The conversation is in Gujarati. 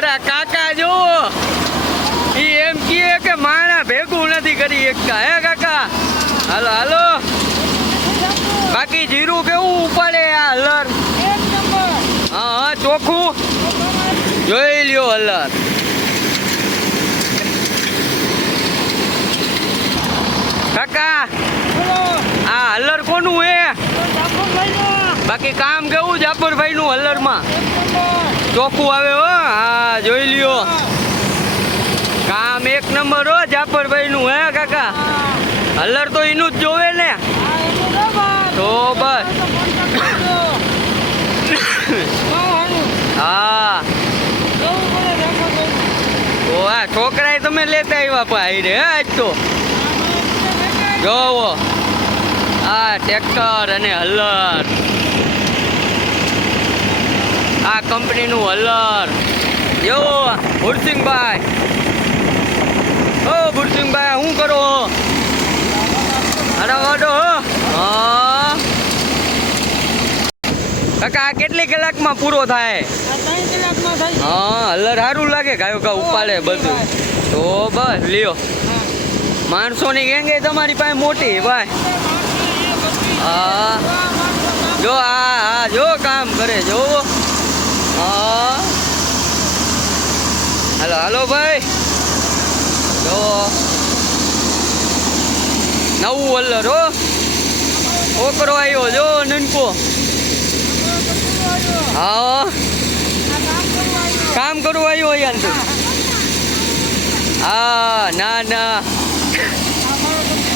અમારા કાકા જો ઈ એમ કહે કે માણા ભેગું નથી કરી એકતા હે કાકા. હાલો હાલો. બાકી જીરું કેવું ઉપાડે આ હલર? હા હા ચોખ્ખું જોઈ લ્યો હલર. કાકા આ હલર કોનું હે? બાકી કામ કેવું જાફરભાઈ નું હલર માં? ચોખ્ખું આવે હો. હા જોઈ લ્યો કામ એક નંબર હો જાફરભાઈ નું હે કાકા. હલર તો એનું જ જોવે ને. તો બસ હા તો આ છોકરાએ તમે લેતા આવ્યા ભાઈ રે આજ તો જોવો આ ટ્રેક્ટર અને હલર. આ કંપનીનું હલર જો ભુરસિંગભાઈ. ઓ ભુરસિંગભાઈ શું કરો? અરે વાડો હા કાકા આ કેટલી કલાકમાં પૂરો થાય? હા હલર સારું લાગે ગાયો કા ઉપાડે બધું. તો બસ લ્યો માણસોની ગેંગે તમારી પાસે મોટી ભાઈ. હા જો હા જો કામ કરે જો. હા હાલો હાલો ભાઈ જો નવું હલર હો. છોકરો આવ્યો જો નનકો. હા કામ કરવું આવ્યો યાર તું. હા ના ના